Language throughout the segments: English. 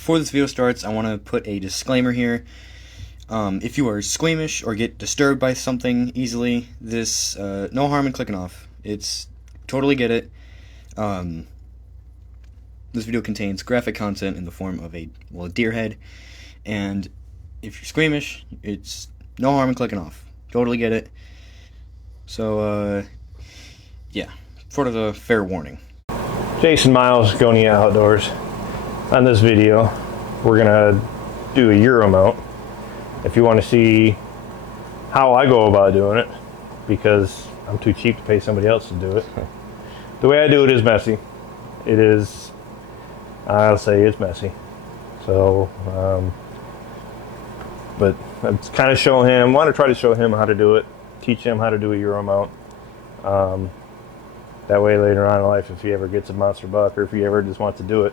before this video starts, I want to put a disclaimer here. If you are squeamish or get disturbed by something easily, this, no harm in clicking off. It's, totally get it. This video contains graphic content in the form of a deer head, and if you're squeamish, it's no harm in clicking off. Totally get it. So, yeah, sort of a fair warning. Jason Miles, Go-nee-uh Outdoors. On this video, we're gonna do a Euro mount. If you want to see how I go about doing it, because I'm too cheap to pay somebody else to do it. The way I do it is messy. It is, I'll say it's messy. So, but I'm kind of showing him, want to try to show him how to do it, teach him how to do a Euro mount. That way later on in life, if he ever gets a monster buck, or if he ever just wants to do it,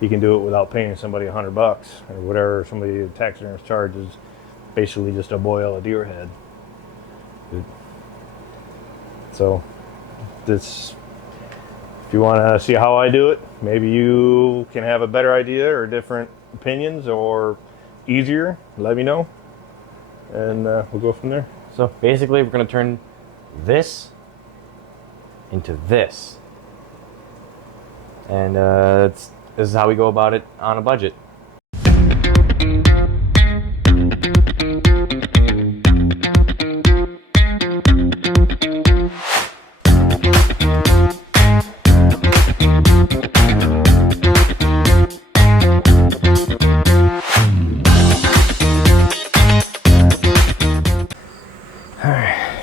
he can do it without paying somebody $100 or whatever somebody the taxidermist charges, basically just to boil a deer head. So this, if you want to see how I do it, maybe you can have a better idea or different opinions or easier, let me know, and we'll go from there. So basically we're going to turn this into this, and this is how we go about it on a budget.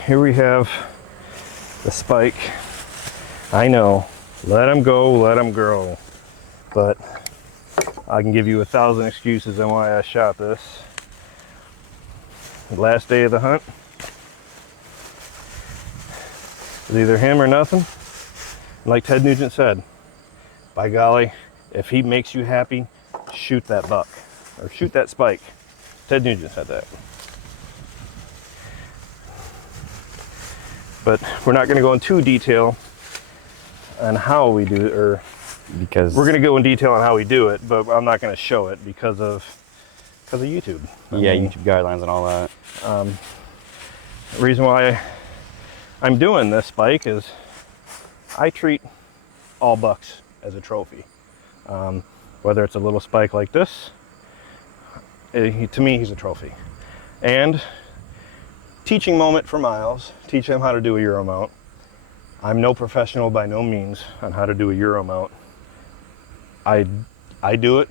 Here we have the spike. I know, let them go, let them grow. But I can give you 1,000 excuses on why I shot this. The last day of the hunt, it was either him or nothing. Like Ted Nugent said, by golly, if he makes you happy, shoot that buck, or shoot that spike. Ted Nugent said that. But we're not going to go into detail on how we do it, or because we're going to go in detail on how we do it, but I'm not going to show it because of YouTube. Yeah, YouTube guidelines and all that. The reason why I'm doing this spike is I treat all bucks as a trophy. Whether it's a little spike like this, to me he's a trophy. And teaching moment for Miles, teach him how to do a Euro mount. I'm no professional by no means on how to do a Euro mount. I do it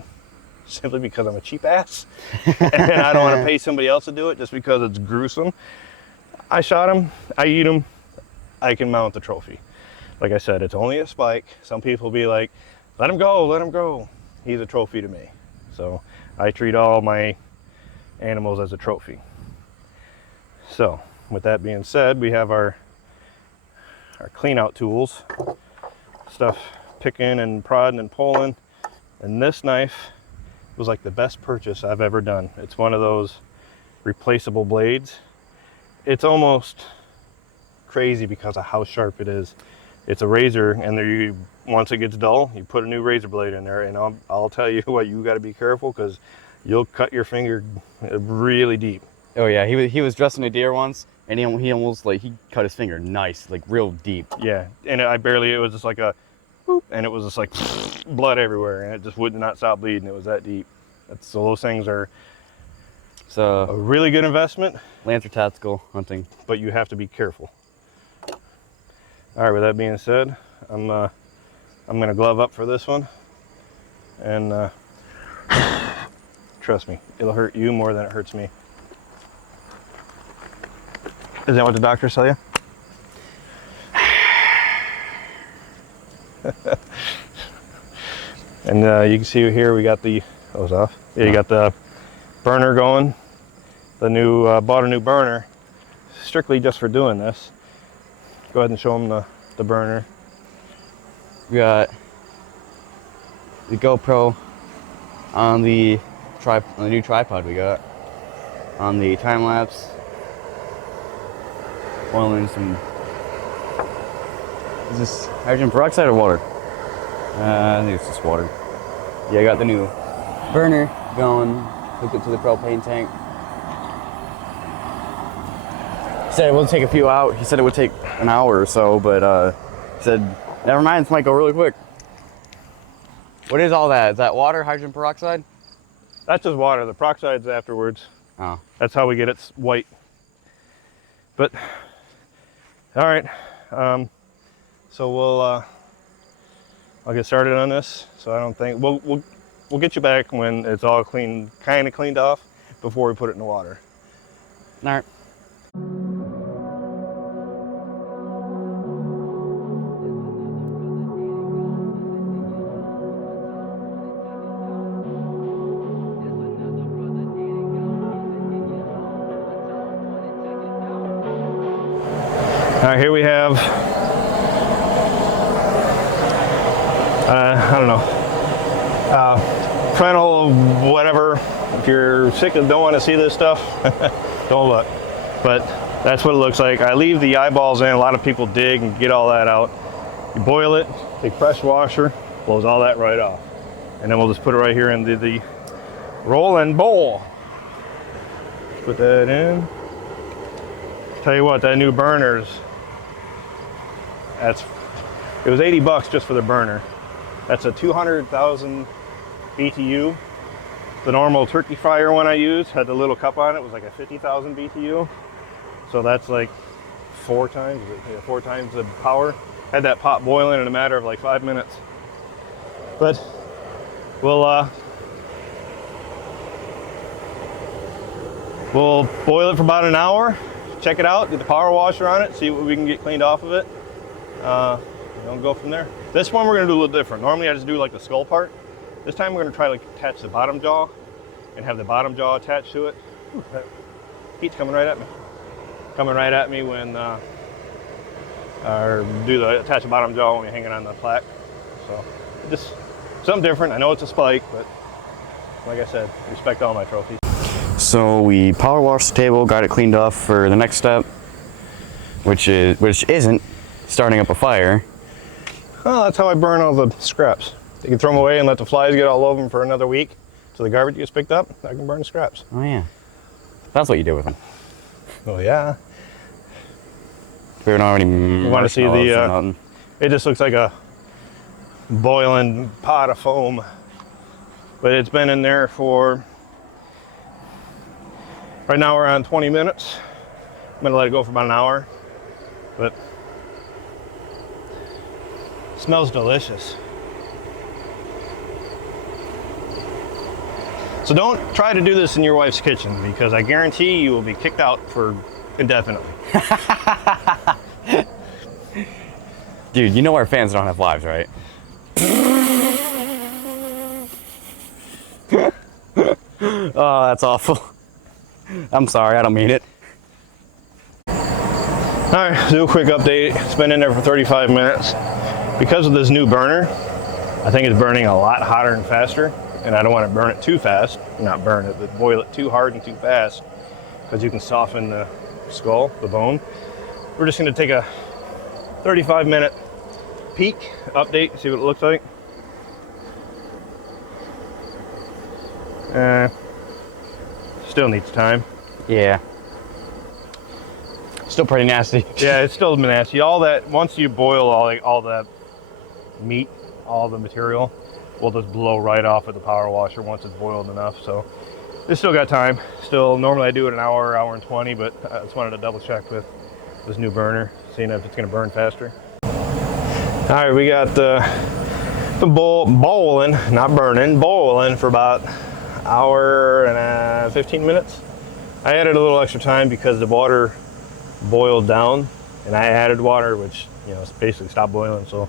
simply because I'm a cheap ass and I don't want to pay somebody else to do it just because it's gruesome. I shot him, I eat him, I can mount the trophy. Like I said, it's only a spike. Some people be like, let him go, let him go. He's a trophy to me. So I treat all my animals as a trophy. So with that being said, we have our clean out tools, stuff picking and prodding and pulling, and this knife was like the best purchase I've ever done. It's one of those replaceable blades. It's almost crazy because of how sharp it is. It's a razor, and there once it gets dull, you put a new razor blade in there, and I'll tell you what, you got to be careful because you'll cut your finger really deep. Oh yeah, he was dressing a deer once, and he almost he cut his finger nice, like real deep. Yeah, and it was just like a whoop, and it was just like blood everywhere, and it just would not stop bleeding. It was that deep. So those things are a really good investment. Lancer tactical hunting, but you have to be careful. All right, with that being said, I'm gonna glove up for this one, and trust me, it'll hurt you more than it hurts me. Is that what the doctors tell you? And you can see here we got the, oh, it's off. Yeah, you got the burner going. The new, bought a new burner, strictly just for doing this. Go ahead and show them the burner. We got the GoPro on the new tripod we got. On the time lapse, boiling some. Is this hydrogen peroxide or water? I think it's just water. Yeah, I got the new burner going, hook it to the propane tank. He said it will take a few out. He said it would take an hour or so, but he said, never mind, this might go really quick. What is all that? Is that water, hydrogen peroxide? That's just water. The peroxide's afterwards. Oh. That's how we get it white. But, all right. So I'll get started on this. So I don't think, we'll get you back when it's all clean, kind of cleaned off before we put it in the water. All right. All right, here we have, I don't know, parental whatever. If you're sick and don't want to see this stuff, don't look. But that's what it looks like. I leave the eyeballs in. A lot of people dig and get all that out. You boil it, take pressure washer, blows all that right off. And then we'll just put it right here into the rolling bowl. Put that in. Tell you what, that new burner's, it was 80 bucks just for the burner. That's a 200,000 BTU. The normal turkey fryer one I used had the little cup on it, was like a 50,000 BTU. So that's like four times the power. Had that pot boiling in a matter of like 5 minutes. But we'll boil it for about an hour, check it out, get the power washer on it, see what we can get cleaned off of it. Don't go from there. This one we're gonna do a little different. Normally I just do like the skull part. This time we're gonna try to attach the bottom jaw and have the bottom jaw attached to it. Whew, that heat's coming right at me. Coming right at me when, or do the attach the bottom jaw when we hang it on the plaque. So just something different. I know it's a spike, but like I said, respect all my trophies. So we power washed the table, got it cleaned off for the next step, which isn't starting up a fire. Oh, that's how I burn all the scraps. You can throw them away and let the flies get all over them for another week so the garbage gets picked up. I can burn the scraps. Oh yeah, that's what you do with them. Oh yeah. We don't have any. You want to see the? It just looks like a boiling pot of foam, but it's been in there for. Right now we're on 20 minutes. I'm gonna let it go for about an hour, but it smells delicious. So don't try to do this in your wife's kitchen because I guarantee you will be kicked out for indefinitely. Dude, you know our fans don't have lives, right? Oh, that's awful. I'm sorry, I don't mean it. All right, do a quick update. It's been in there for 35 minutes. Because of this new burner, I think it's burning a lot hotter and faster, and I don't want to burn it too fast. Not burn it, but boil it too hard and too fast, because you can soften the skull, the bone. We're just going to take a 35-minute peek, update, see what it looks like. Still needs time. Yeah. Still pretty nasty. Yeah, it's still nasty. All that, once you boil all that meat, all the material, will just blow right off with the power washer once it's boiled enough. So it's still got time. Still, normally I do it an hour, hour and 20, but I just wanted to double check with this new burner, seeing if it's gonna burn faster. All right, we got the boiling, not burning, boiling for about hour and 15 minutes. I added a little extra time because the water boiled down and I added water, which, you know, basically stopped boiling. So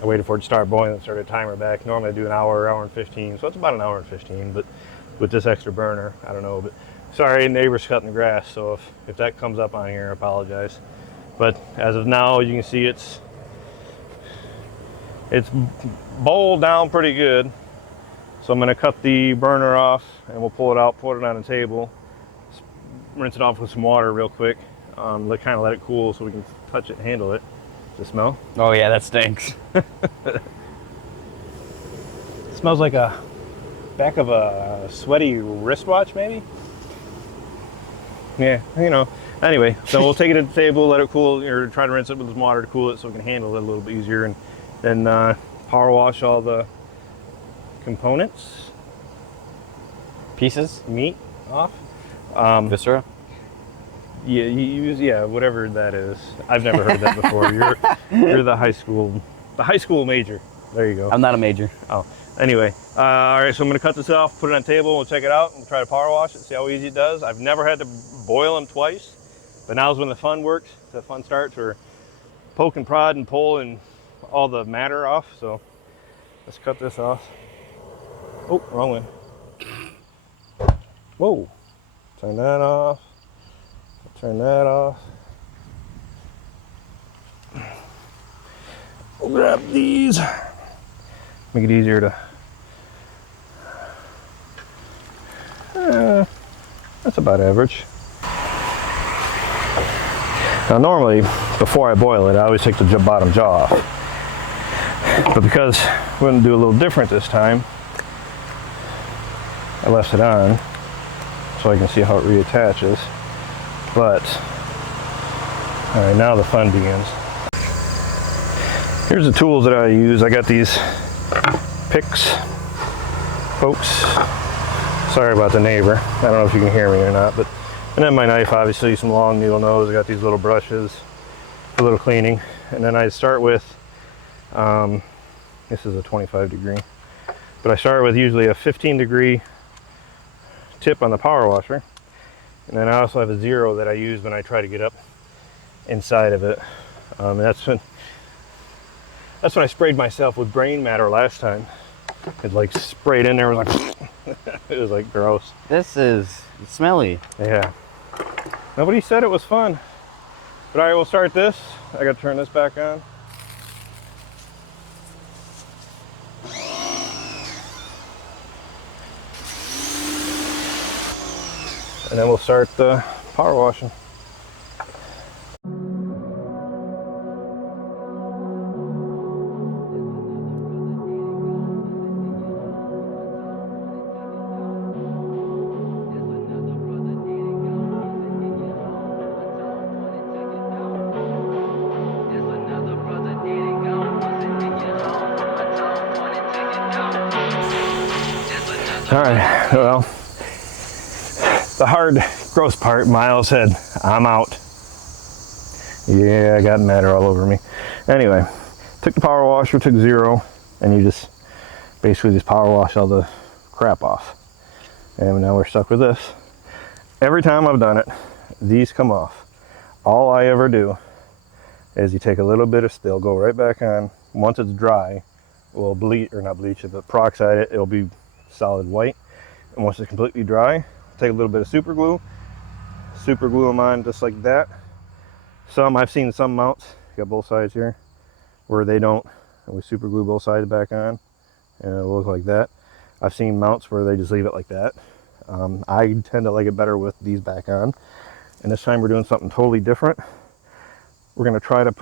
I waited for it to start boiling and started a timer back. Normally I do an hour, hour and 15. So it's about an hour and 15, but with this extra burner, I don't know, but sorry, neighbors cutting the grass. So if that comes up on here, I apologize. But as of now, you can see it's boiled down pretty good. So I'm gonna cut the burner off and we'll pull it out, put it on a table, rinse it off with some water real quick. Kind of let it cool so we can touch it and handle it. Does it smell? Oh yeah, that stinks. It smells like a back of a sweaty wristwatch, maybe. Yeah, you know. Anyway, so we'll take it to the table, let it cool, or try to rinse it with some water to cool it so we can handle it a little bit easier, and then power wash all the components, Pieces? meat off. Viscera? Yeah, you use whatever that is. I've never heard that before. You're the high school major. There you go. I'm not a major. Oh, anyway, all right. So I'm gonna cut this off, put it on the table. We'll check it out. We'll try to power wash it, see how easy it does. I've never had to boil them twice, but now's when the fun works. The fun starts. We're poke and prod and pull and all the matter off. So let's cut this off. Oh, wrong way. Whoa! Turn that off. Turn that off. We'll grab these. Make it easier to. That's about average. Now normally, before I boil it, I always take the bottom jaw off. But because we're going to do a little different this time, I left it on so I can see how it reattaches. But, all right, now the fun begins. Here's the tools that I use. I got these picks, pokes. Sorry about the neighbor. I don't know if you can hear me or not, but, and then my knife, obviously, some long needle nose. I got these little brushes for a little cleaning. And then I start with, this is a 25 degree, but I start with usually a 15 degree tip on the power washer. And then I also have a 0 that I use when I try to get up inside of it. And that's when I sprayed myself with brain matter last time. It like sprayed in there, it was like it was like gross. This is smelly. Yeah. Nobody said it was fun. But all right, we'll start this. I gotta turn this back on. And then we'll start the power washing. All right, well, the hard, gross part, Miles said, I'm out. Yeah, I got matter all over me. Anyway, took the power washer, took 0, and you just basically just power wash all the crap off. And now we're stuck with this. Every time I've done it, these come off. All I ever do is you take a little bit of, they'll go right back on. Once it's dry, we'll bleach, or not bleach it, but peroxide it, it'll be solid white. And once it's completely dry, take a little bit of super glue them on just like that. I've seen some mounts, got both sides here, where they don't, and we super glue both sides back on, and it'll look like that. I've seen mounts where they just leave it like that. I tend to like it better with these back on. And this time we're doing something totally different. We're gonna try to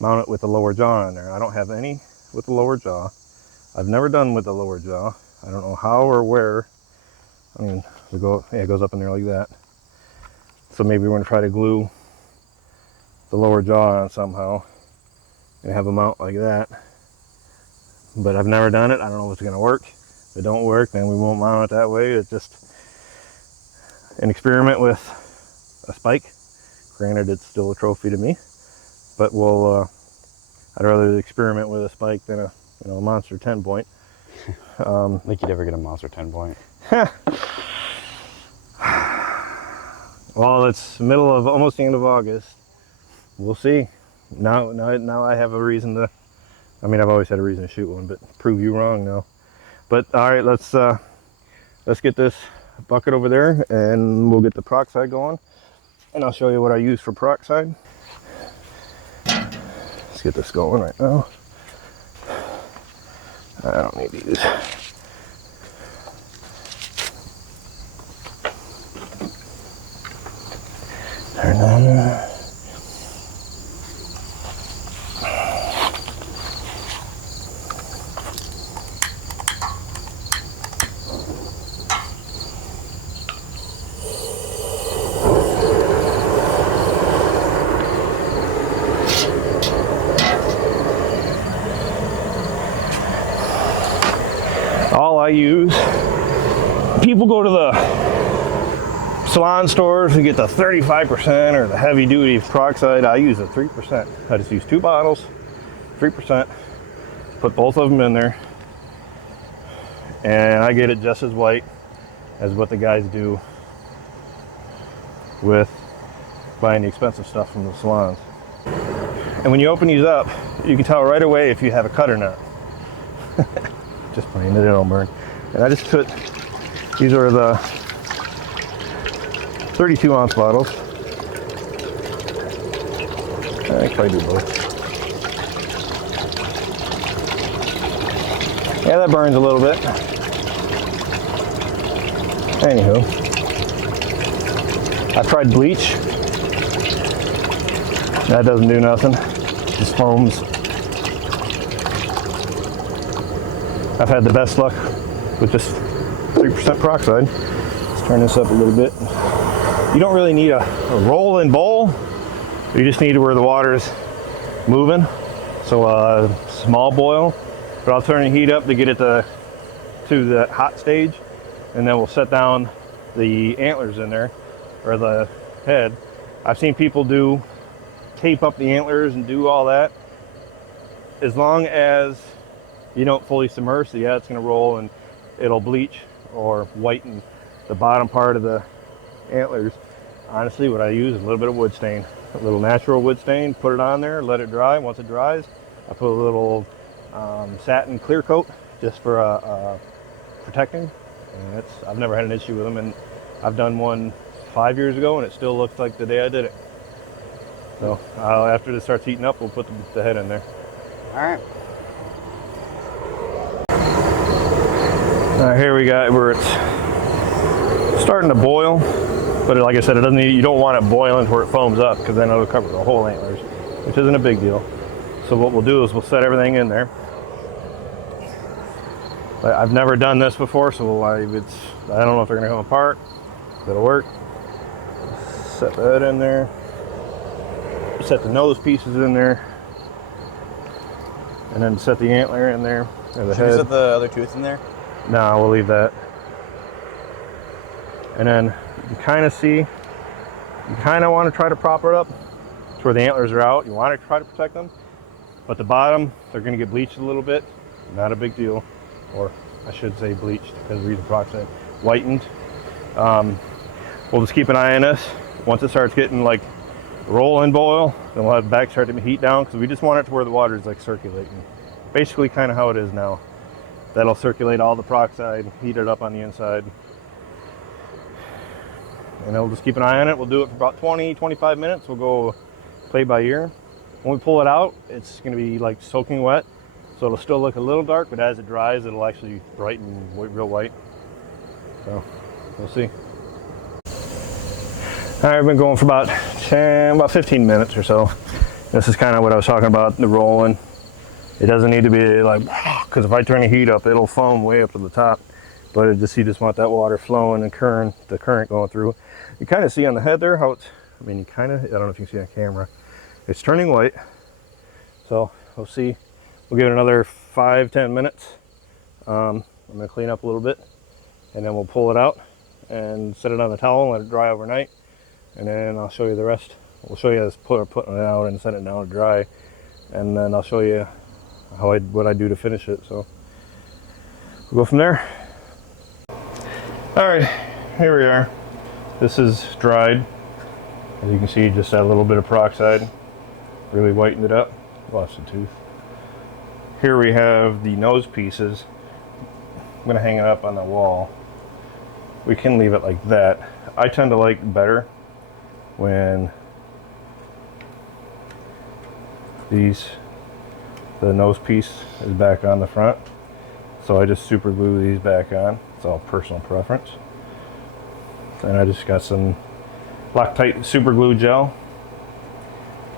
mount it with the lower jaw on there. I don't have any with the lower jaw. I've never done with the lower jaw. I don't know how or where. I mean, it goes up in there like that. So maybe we're going to try to glue the lower jaw on somehow and have a mount like that. But I've never done it. I don't know if it's going to work. If it don't work, then we won't mount it that way. It's just an experiment with a spike. Granted, it's still a trophy to me, but I'd rather experiment with a spike than a monster 10 point. Think you'd ever get a monster 10 point. Well, it's middle of almost the end of August. We'll see. Now I have a reason to. I mean, I've always had a reason to shoot one, but prove you wrong now. But all right, let's get this bucket over there, and we'll get the peroxide going, and I'll show you what I use for peroxide. Let's get this going right now. I don't need these. Turn that on. All I use, people go to the salon stores and get the 35% or the heavy duty peroxide. I use the 3%. I just use 2 bottles, 3%, put both of them in there, and I get it just as white as what the guys do with buying the expensive stuff from the salons. And when you open these up, you can tell right away if you have a cut or not. Just plain, they don't burn. And I just put, these are the 32 ounce bottles. I can probably do both. Yeah, that burns a little bit. Anywho, I tried bleach. That doesn't do nothing. Just foams. I've had the best luck with just 3% peroxide. Let's turn this up a little bit. You don't really need a roll-in bowl. You just need where the water's moving. So a small boil, but I'll turn the heat up to get it to the hot stage, and then we'll set down the antlers in there, or the head. I've seen people tape up the antlers and do all that. As long as you don't fully submerge, yeah, it's going to roll and it'll bleach or whiten the bottom part of the antlers. Honestly, what I use is a little bit of wood stain, a little natural wood stain, put it on there, let it dry. Once it dries, I put a little satin clear coat just for protecting. And I've never had an issue with them, and I've done one 5 years ago and it still looks like the day I did it. So after this starts heating up, we'll put the head in there. All right. Here we got where it's starting to boil, but like I said, it doesn't need, you don't want it boiling where it foams up, because then it'll cover the whole antlers, which isn't a big deal. So what we'll do is we'll set everything in there. I've never done this before, so I don't know if they're going to come apart. It'll work. Set that in there. Set the nose pieces in there, and then set the antler in there, or the Should we head. set the other tooth in there? No, we'll leave that. And then you kind of see, you kind of want to try to prop it up to where the antlers are out. You want to try to protect them, but the bottom, they're going to get bleached a little bit. Not a big deal, or I should say bleached, because we use the peroxide. Whitened. We'll just keep an eye on this. Once it starts getting like roll and boil, then we'll have back start to heat down, because we just want it to where the water is like circulating. Basically kind of how it is now. That'll circulate all the peroxide, heat it up on the inside. And then we'll just keep an eye on it. We'll do it for about 20-25 minutes. We'll go play by ear. When we pull it out, it's going to be like soaking wet, so it'll still look a little dark, but as it dries, it'll actually brighten real white. So we'll see. All right, I've been going for about 15 minutes or so. This is kind of what I was talking about, the rolling. It doesn't need to be like, because if I turn the heat up, it'll foam way up to the top. But you just want that water flowing and the current going through. You kind of see on the head there how it's, I don't know if you can see on camera. It's turning white. So we'll see. We'll give it another 5-10 minutes. I'm gonna clean up a little bit, and then we'll pull it out and set it on the towel and let it dry overnight. And then I'll show you the rest. We'll show you this putting it out and setting it down to dry, and then I'll show you what I do to finish it. So we'll go from there. All right, here we are. This is dried. As you can see, just that little bit of peroxide really whitened it up. Lost a tooth. Here we have the nose pieces. I'm gonna hang it up on the wall. We can leave it like that. I tend to like better when the nose piece is back on the front. So I just super glue these back on. It's all personal preference. And I just got some Loctite super glue gel.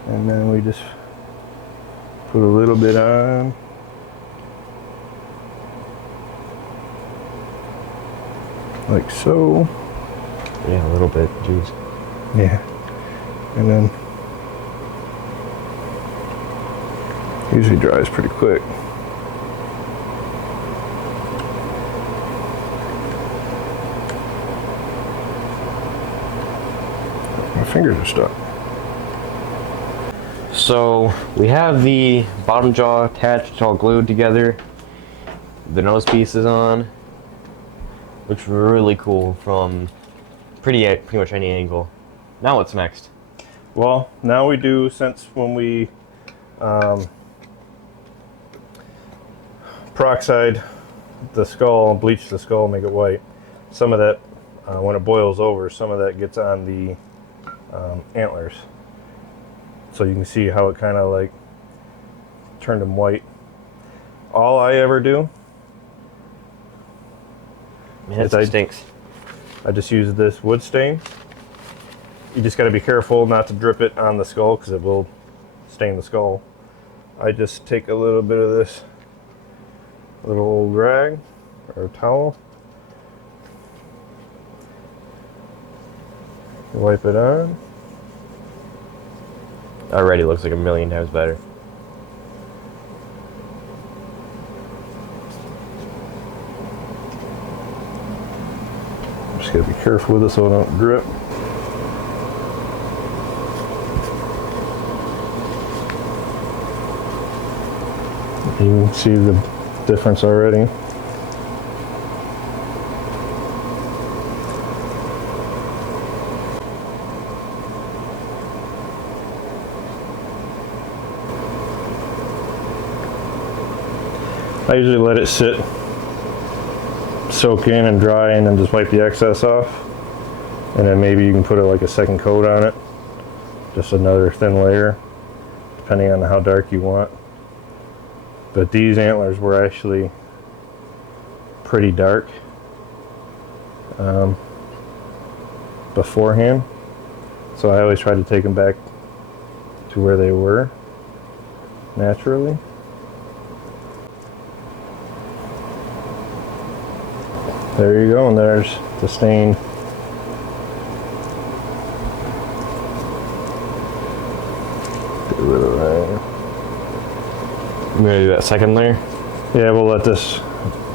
And then we just put a little bit on. Like so. Yeah, a little bit, jeez. Yeah. And then usually dries pretty quick. fingers are stuck. So we have the bottom jaw attached, it's all glued together. The nose piece is on. Looks really cool from pretty much any angle. Now what's next? Well, now we do, since when we peroxide the skull, bleach the skull, make it white, some of that, when it boils over, some of that gets on the antlers. So you can see how it kind of like turned them white. All I ever do, Man, that stinks. I just use this wood stain. You just got to be careful not to drip it on the skull because it will stain the skull. I just take a little bit of this little old rag or towel, wipe it on. Already looks like a million times better. Just gotta be careful with it so it don't drip. You can see the difference already. I usually let it sit, soak in and dry, and then just wipe the excess off. And then maybe you can put like a second coat on it. Just another thin layer, depending on how dark you want. But these antlers were actually pretty dark beforehand. So I always try to take them back to where they were naturally. There you go, and there's the stain. Get rid of that. I'm gonna do that second layer. Yeah, we'll let this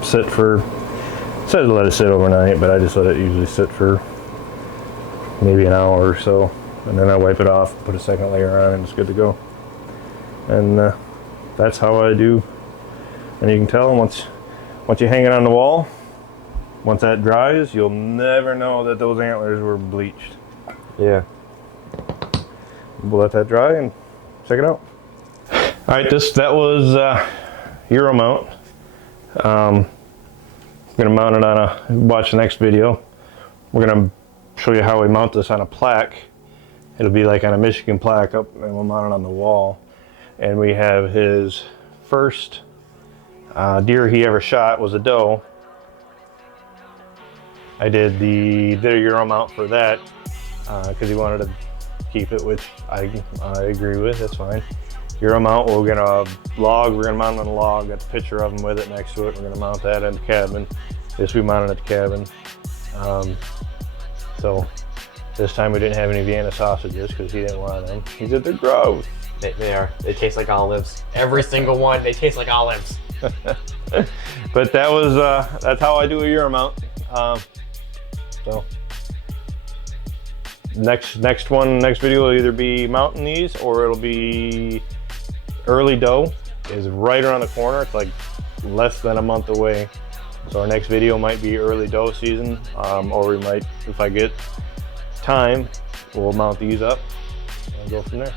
sit for, it says to let it sit overnight, but I just let it usually sit for maybe an hour or so. And then I wipe it off, put a second layer on, and it's good to go. And that's how I do. And you can tell once you hang it on the wall, once that dries, you'll never know that those antlers were bleached. Yeah. We'll let that dry and check it out. All right, that was Euro mount. I'm gonna mount it on watch the next video. We're gonna show you how we mount this on a plaque. It'll be like on a Michigan plaque up, and we'll mount it on the wall. And we have his first deer he ever shot was a doe. I did a Euro mount for that because he wanted to keep it, which I agree with. That's fine. Euro mount, we're gonna mount it on a log. Got the picture of him with it next to it. We're gonna mount that in the cabin. This we mounted at the cabin. So this time we didn't have any Vienna sausages because he didn't want them. He said they're gross. They are. They taste like olives. Every single one, they taste like olives. But that was that's how I do a Euro mount. So next video will either be mounting these or it'll be early doe. Is right around the corner. It's like less than a month away. So our next video might be early doe season, or we might, if I get time, we'll mount these up and go from there.